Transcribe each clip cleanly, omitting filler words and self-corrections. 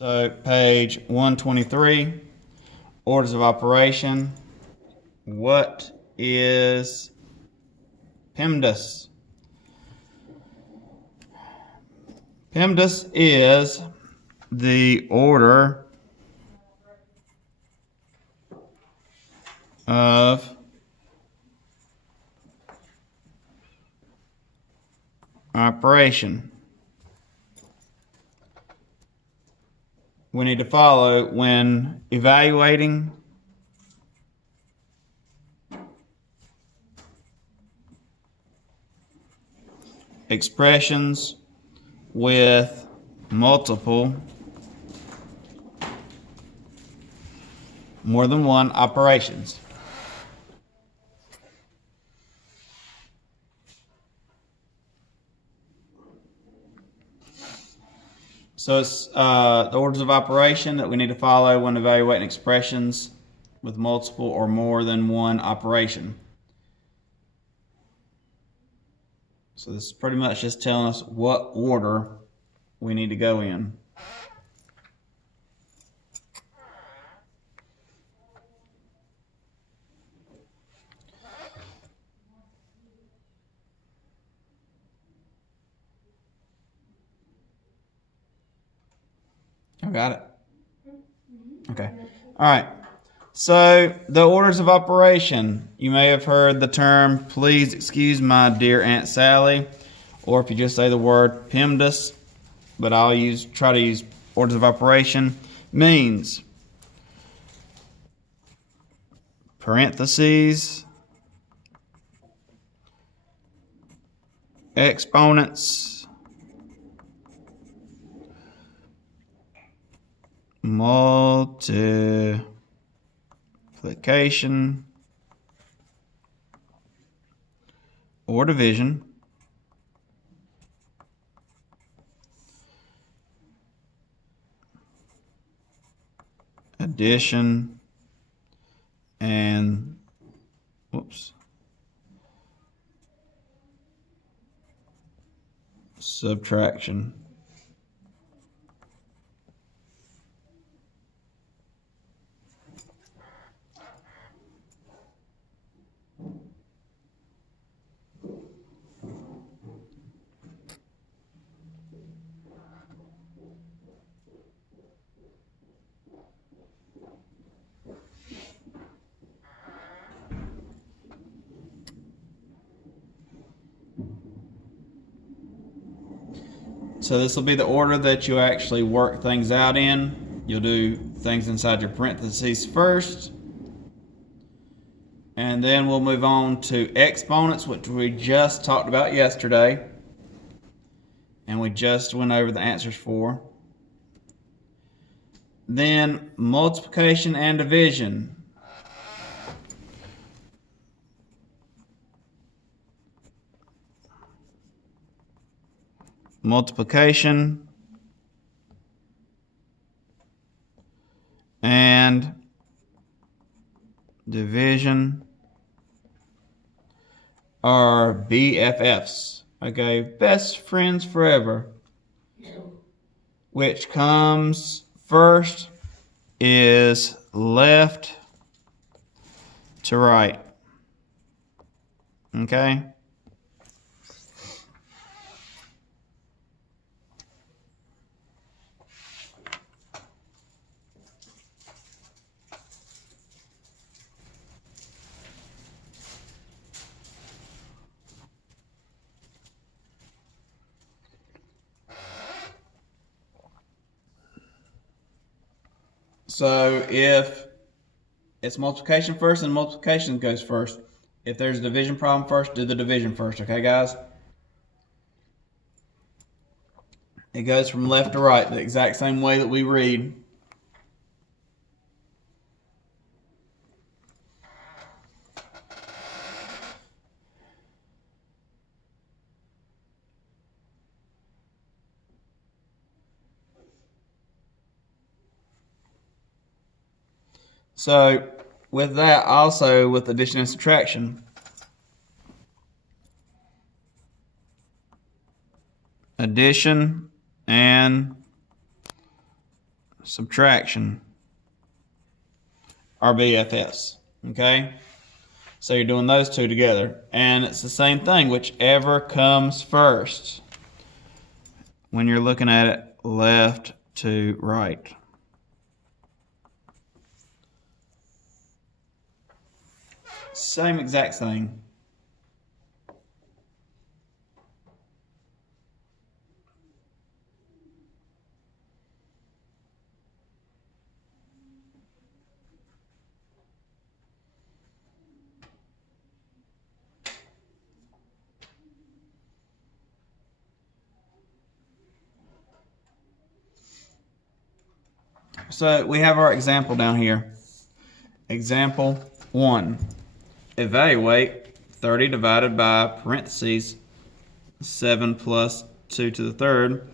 So page 123, orders of operation. What is PEMDAS? PEMDAS is the order of operation we need to follow when evaluating expressions with multiple, more than one operations. So it's the orders of operation that we need to follow when evaluating expressions with multiple or more than one operation. So this is pretty much just telling us what order we need to go in. I got it? Okay. All right. So the orders of operation, you may have heard the term, please excuse my dear Aunt Sally, or if you just say the word PEMDAS, but I'll try to use orders of operation, means parentheses, exponents, multiplication or division, addition, and subtraction. So this will be the order that you actually work things out in. You'll do things inside your parentheses first. And then we'll move on to exponents, which we just talked about yesterday. And we just went over the answers for. Then multiplication and division. Multiplication and division are BFFs, okay, best friends forever. Which comes first is left to right, okay? So if it's multiplication first, and multiplication goes first. If there's a division problem first, do the division first, okay, guys? It goes from left to right, the exact same way that we read. So with that, also with addition and subtraction, addition and subtraction are BFFs. Okay? So you're doing those two together. And it's the same thing, whichever comes first when you're looking at it left to right. Same exact thing. So we have our example down here. Example 1. Evaluate 30 divided by parentheses 7 plus 2 to the third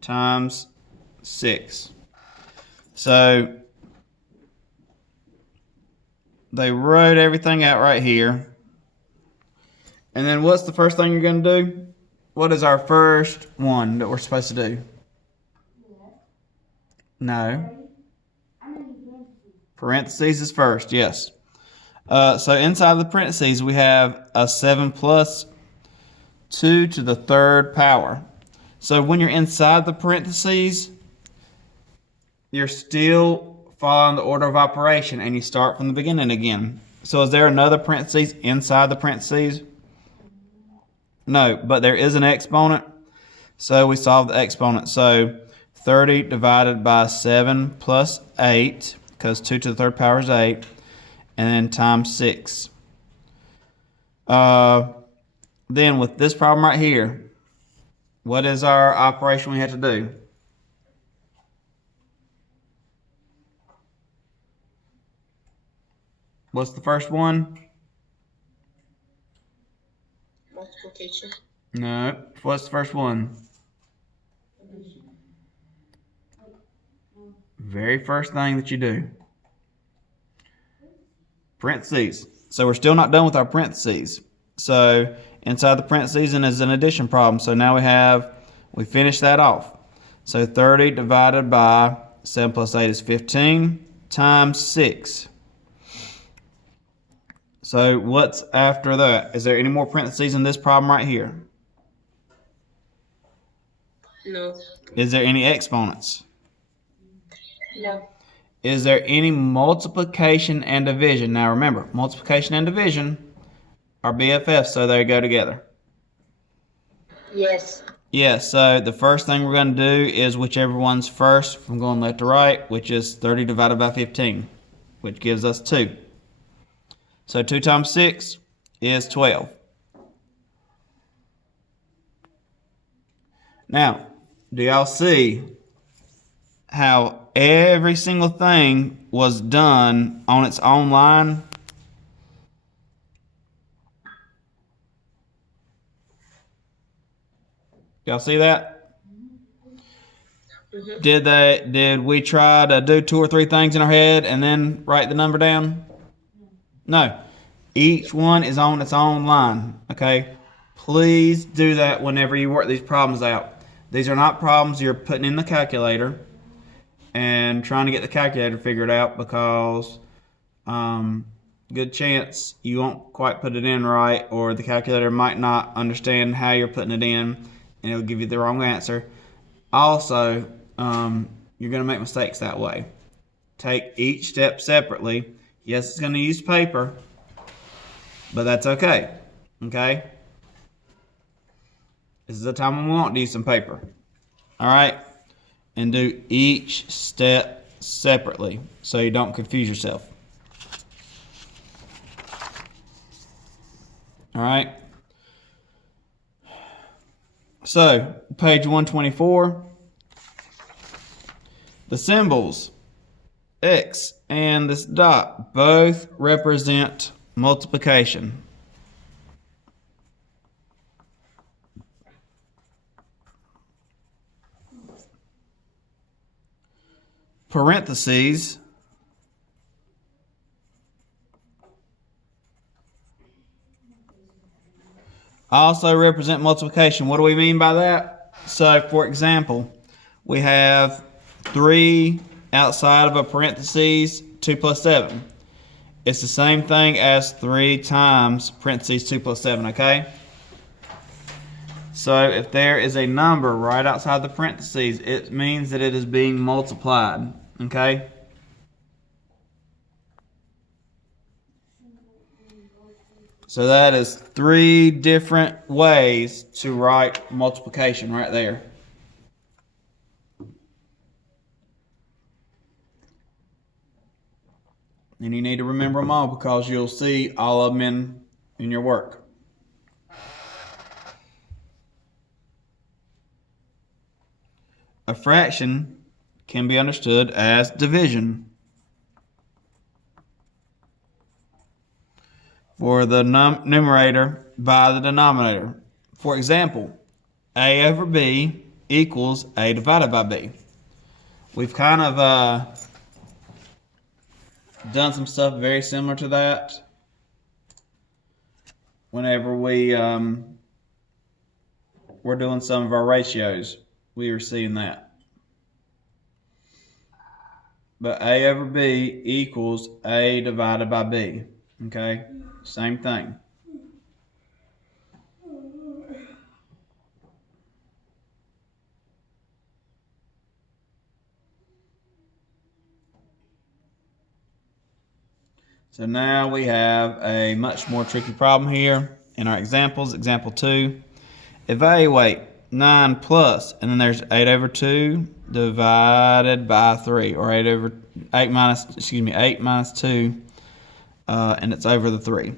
times 6. So they wrote everything out right here. And then what's the first thing you're going to do? What is our first one that we're supposed to do? No. Parentheses is first, yes. So inside the parentheses, we have a 7 plus 2 to the third power. So when you're inside the parentheses, you're still following the order of operation, and you start from the beginning again. So is there another parentheses inside the parentheses? No, but there is an exponent. So we solve the exponent. So 30 divided by 7 plus 8, because 2 to the third power is 8, and then times 6. Then with this problem right here, what is our operation we have to do? What's the first one? Multiplication. No. What's the first one? Very first thing that you do. Parentheses. So we're still not done with our parentheses. So inside the parentheses is an addition problem. So now we finish that off. So 30 divided by 7 plus 8 is 15 times 6. So what's after that? Is there any more parentheses in this problem right here? No. Is there any exponents? No. Is there any multiplication and division? Now remember, multiplication and division are BFFs, so they go together. Yes. Yes, so the first thing we're going to do is whichever one's first from going left to right, which is 30 divided by 15, which gives us 2. So 2 times 6 is 12. Now, do y'all see how every single thing was done on its own line? Y'all see that? Mm-hmm. Did we try to do 2 or 3 things in our head and then write the number down? No. Each one is on its own line, okay? Please do that whenever you work these problems out. These are not problems you're putting in the calculator and trying to get the calculator figured out, because good chance you won't quite put it in right, or the calculator might not understand how you're putting it in, and it'll give you the wrong answer. Also, you're going to make mistakes that way. Take each step separately. Yes, it's going to use paper, but that's okay. Okay? This is the time when we want to use some paper. All right? And do each step separately so you don't confuse yourself. All right? So, page 124. The symbols X and this dot both represent multiplication. Parentheses also represent multiplication. What do we mean by that? So, for example, we have 3 outside of a parentheses 2 plus 7. It's the same thing as 3 times parentheses 2 plus 7, okay? So if there is a number right outside the parentheses, it means that it is being multiplied, okay? So that is 3 different ways to write multiplication right there. And you need to remember them all because you'll see all of them in your work. A fraction can be understood as division. For the numerator by the denominator. For example, A over B equals A divided by B. We've kind of done some stuff very similar to that whenever we're doing some of our ratios. We were seeing that. But A over B equals A divided by B. Okay? Same thing. So now we have a much more tricky problem here in our examples. Example 2. Evaluate 9 plus, and then there's 8 over 2 divided by 3, or 8 minus 2, and it's over the 3.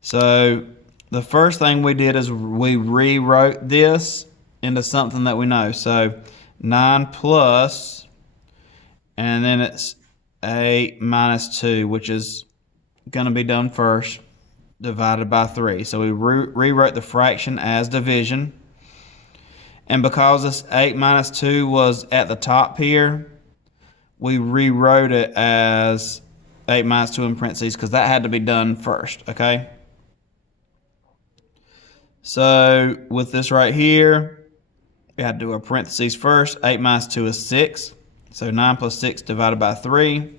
So the first thing we did is we rewrote this into something that we know. So 9 plus, and then it's 8 minus 2, which is going to be done first, divided by 3. So we rewrote the fraction as division. And because this 8 minus 2 was at the top here, we rewrote it as 8 minus 2 in parentheses because that had to be done first, okay? So with this right here, we had to do our parentheses first. 8 minus 2 is 6. So 9 plus 6 divided by 3.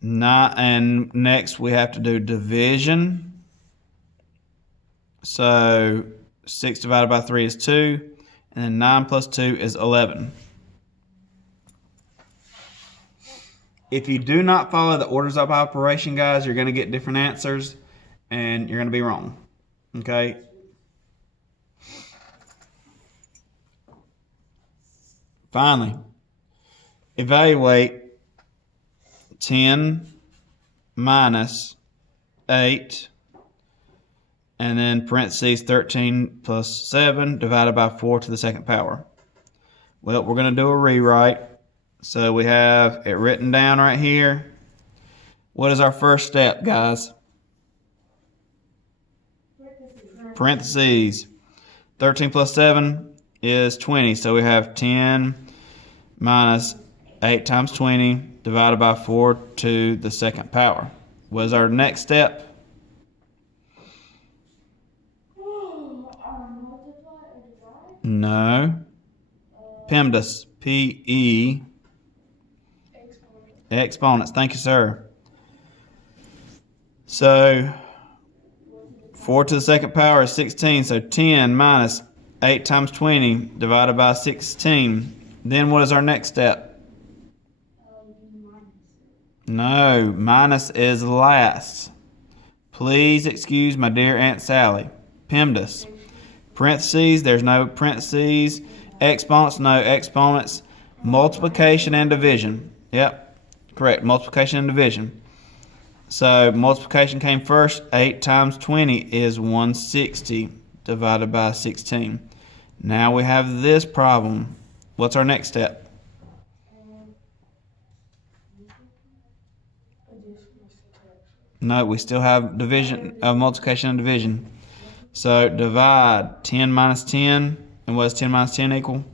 And next we have to do division. So 6 divided by 3 is 2. And then 9 plus 2 is 11. If you do not follow the orders of operation, guys, you're going to get different answers. And you're going to be wrong. Okay? Finally, evaluate 10 minus 8, and then parentheses 13 plus 7 divided by 4 to the second power. Well, we're going to do a rewrite. So we have it written down right here. What is our first step, guys? Parentheses. 13 plus 7 is 20. So we have 10 minus 8 times 20 divided by 4 to the second power. What is our next step? No. PEMDAS. P-E. Exponents. Thank you, sir. So 4 to the second power is 16. So 10 minus 8 times 20 divided by 16. Then what is our next step? No, minus is last. Please excuse my dear Aunt Sally. PEMDAS. Parentheses, there's no parentheses. Exponents, no exponents. Multiplication and division. Yep, correct. Multiplication and division. So multiplication came first. 8 times 20 is 160 divided by 16. Now we have this problem. What's our next step? No, we still have division, multiplication and division. So divide 10 minus 10. And what does 10 minus 10 equal?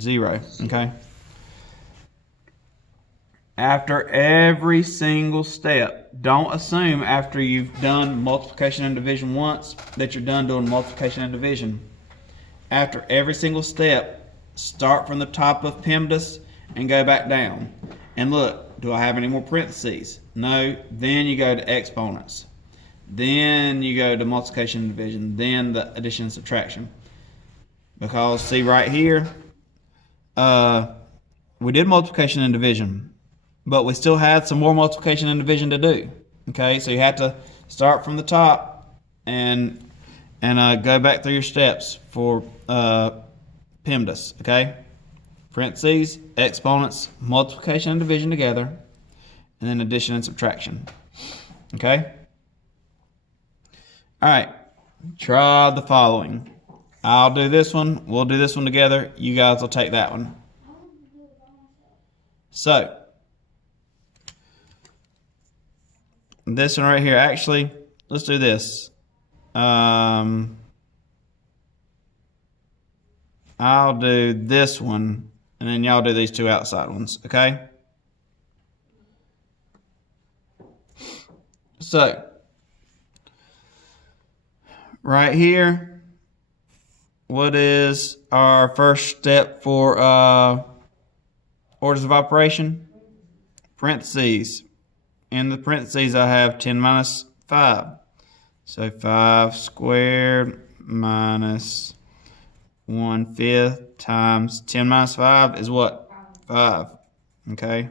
0. Okay. After every single step, don't assume after you've done multiplication and division once that you're done doing multiplication and division. After every single step, start from the top of PEMDAS and go back down. And look, do I have any more parentheses? No. Then you go to exponents. Then you go to multiplication and division. Then the addition and subtraction. Because see right here, we did multiplication and division, but we still had some more multiplication and division to do. Okay, so you have to start from the top and go back through your steps for PEMDAS. Okay, parentheses, exponents, multiplication and division together, and then addition and subtraction. Okay. All right. Try the following. I'll do this one. We'll do this one together. You guys will take that one. So, this one right here, actually, let's do this. I'll do this one, and then y'all do these two outside ones, okay? So, right here, what is our first step for orders of operation? Parentheses. In the parentheses, I have 10 minus 5. So 5 squared minus 1/5 times 10 minus 5 is what? 5. Okay.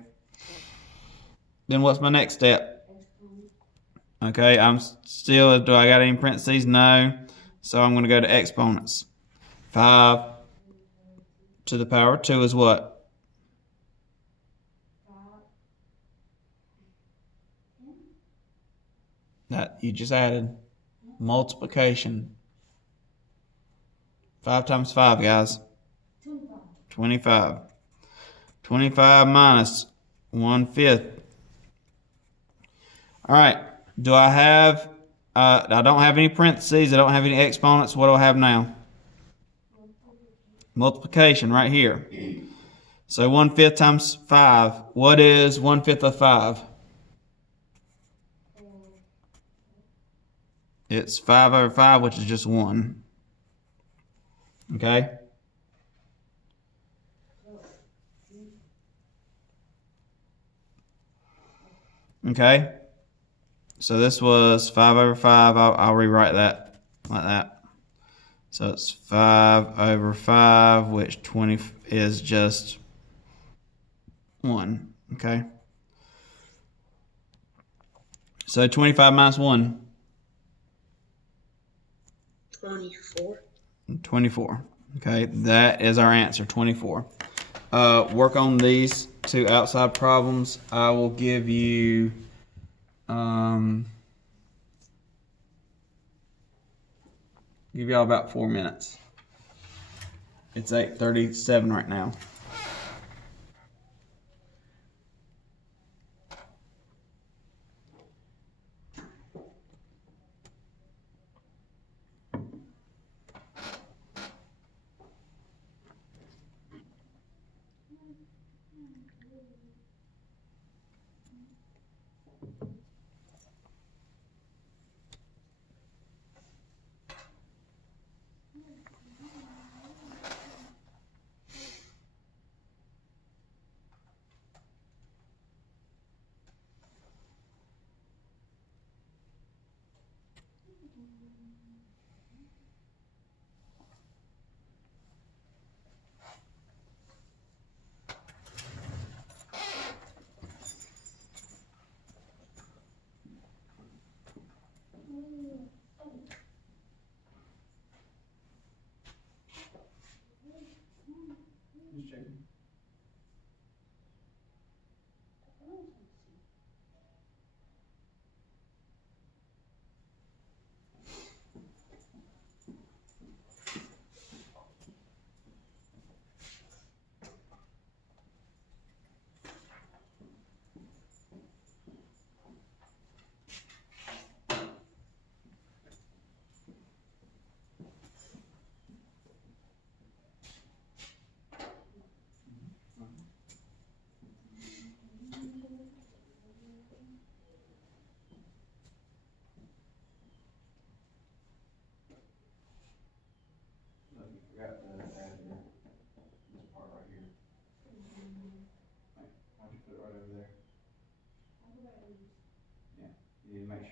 Then what's my next step? Okay, I'm still, do I got any parentheses? No. So I'm going to go to exponents. 5 to the power 2 is what? That you just added. Multiplication. 5 times 5, guys. 25. 25 minus 1/5. All right. Do I have, I don't have any parentheses. I don't have any exponents. What do I have now? Multiplication right here. So 1/5 times 5. What is 1/5 of 5? It's 5 over 5, which is just 1. Okay? Okay? So this was 5 over 5. I'll rewrite that like that. So it's 5 over 5, which 20 is just 1. Okay? So 25 minus 1. 24. 24. Okay, that is our answer, 24. Work on these two outside problems. I will give you give y'all about 4 minutes. It's 8:37 right now.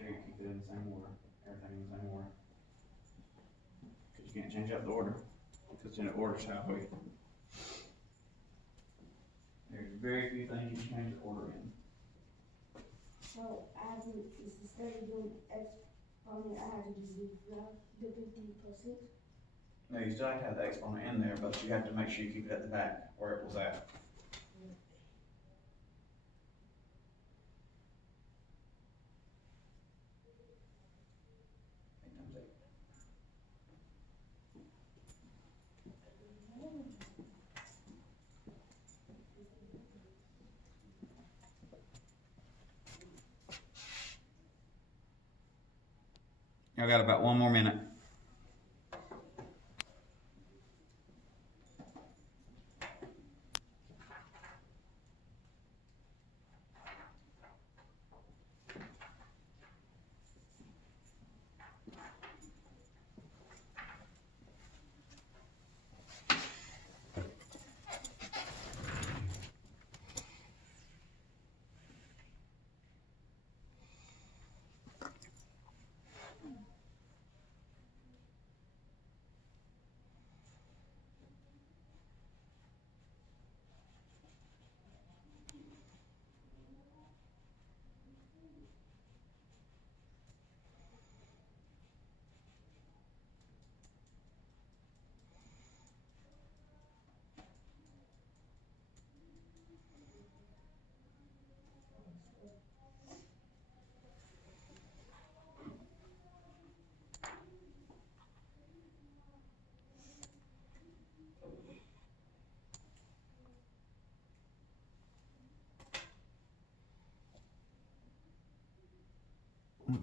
sure you keep it in the same order. Everything in the same order. Because you can't change up the order. Because in the order's how we. There's very few things you can change the order in. So I have to, instead of doing exponent, I have to just do the 50 plus 6. No, you still have to have the exponent in there, but you have to make sure you keep it at the back where it was at. I got about 1 more minute.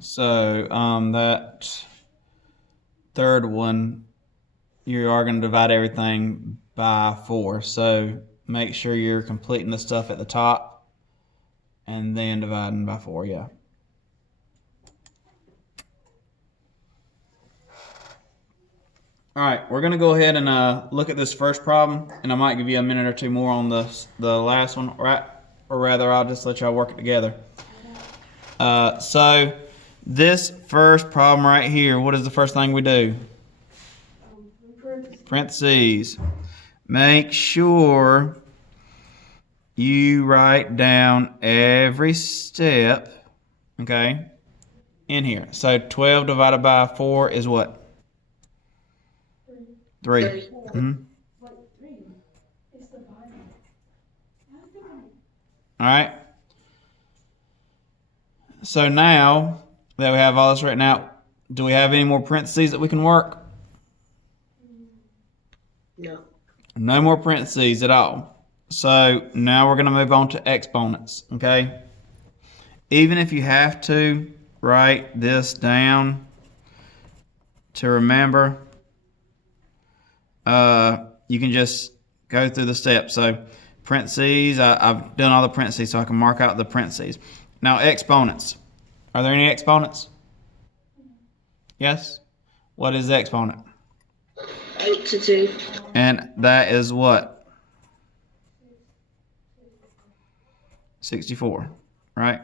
So, that third one, you are going to divide everything by 4. So, make sure you're completing the stuff at the top and then dividing by 4, yeah. All right, we're going to go ahead and look at this first problem, and I might give you a minute or two more on the last one, right? Or rather, I'll just let y'all work it together. So, this first problem right here, what is the first thing we do? Parentheses. Make sure you write down every step, okay, in here. So 12 divided by 4 is what? 3. Mm-hmm. Wait, 3. It's the bottom. All right. So now that we have all this written out, do we have any more parentheses that we can work? No. No more parentheses at all. So now we're going to move on to exponents, okay? Even if you have to write this down to remember, you can just go through the steps. So parentheses, I've done all the parentheses so I can mark out the parentheses. Now exponents. Are there any exponents? Yes? What is the exponent? 8 to 2. And that is what? 64, right?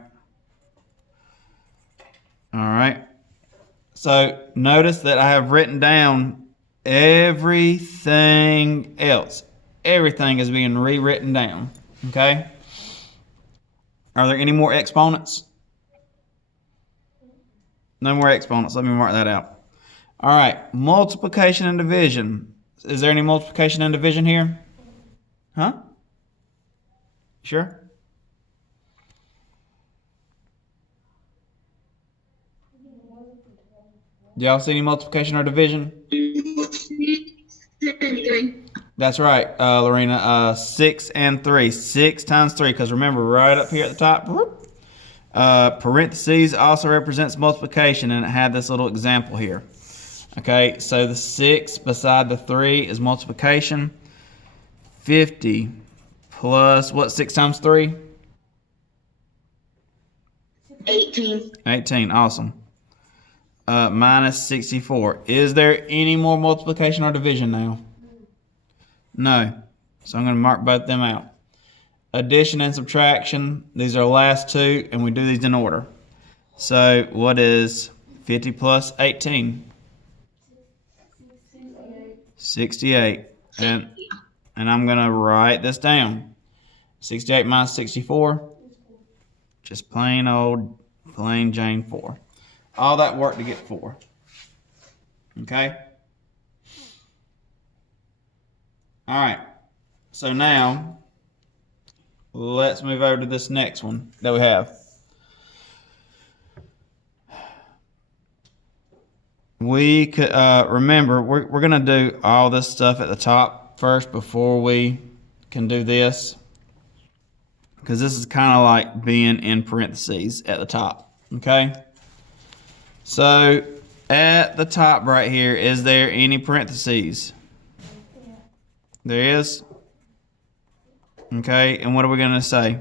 All right. So notice that I have written down everything else. Everything is being rewritten down, okay? Are there any more exponents? No more exponents. Let me mark that out. All right, multiplication and division. Is there any multiplication and division here? Huh? Sure? Do y'all see any multiplication or division? 3. That's right, Lorena. 6 and 3. 6 times 3, because remember, right up here at the top, parentheses also represents multiplication, and it had this little example here. Okay, so the 6 beside the 3 is multiplication. 50 plus, what, 6 times 3? 18. 18, awesome. Minus 64. Is there any more multiplication or division now? No. So I'm going to mark both them out. Addition and subtraction, these are the last two, and we do these in order. So what is 50 plus 18? 68. And I'm going to write this down. 68 minus 64. Just plain Jane 4. All that work to get 4. Okay? All right. So now, let's move over to this next one that we have. We could remember we're gonna do all this stuff at the top first before we can do this, because this is kind of like being in parentheses at the top. Okay. So at the top right here, is there any parentheses? There is. Okay. And what are we gonna say?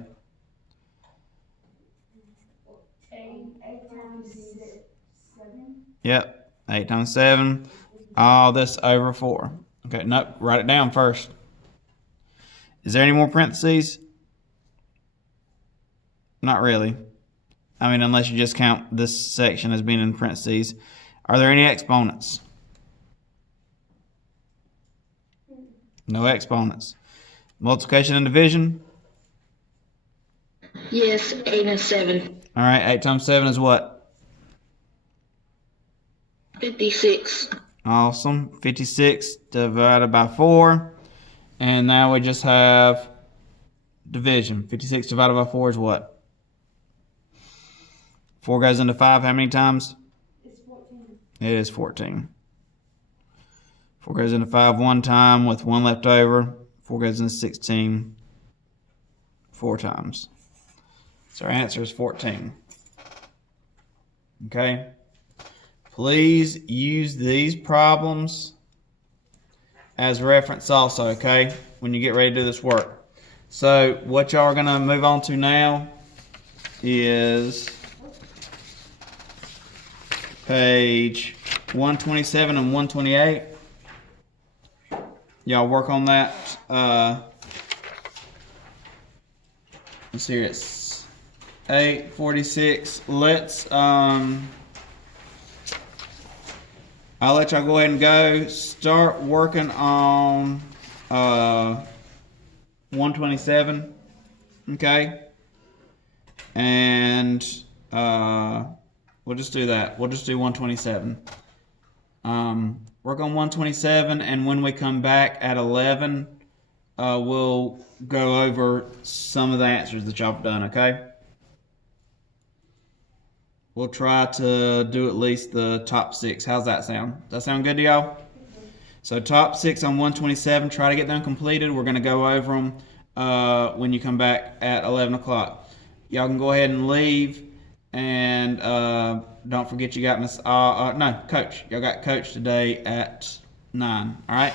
8 times 7. Yep. 8 times 7, all this over 4. Okay, nope, write it down first. Is there any more parentheses? Not really. I mean, unless you just count this section as being in parentheses. Are there any exponents? No exponents. Multiplication and division? Yes, 8 and 7. All right, 8 times 7 is what? 56. Awesome. 56 divided by 4. And now we just have division. 56 divided by 4 is what? 4 goes into 5 how many times? It's 14. It is 14. 4 goes into 5 one time with 1 left over. 4 goes into 16 4 times. So our answer is 14. Okay? Please use these problems as reference also, okay, when you get ready to do this work. So what y'all are going to move on to now is page 127 and 128. Y'all work on that. Let's see here. It's 8:46. Let's I'll let y'all go ahead and go start working on 127. Okay. And we'll just do that. We'll just do 127. Work on 127, and when we come back at 11, we'll go over some of the answers that y'all have done, okay? We'll try to do at least the top 6. How's that sound? Does that sound good to y'all? So top 6 on 127, try to get them completed. We're going to go over them when you come back at 11 o'clock. Y'all can go ahead and leave. And don't forget you got Coach. Y'all got Coach today at 9. All right?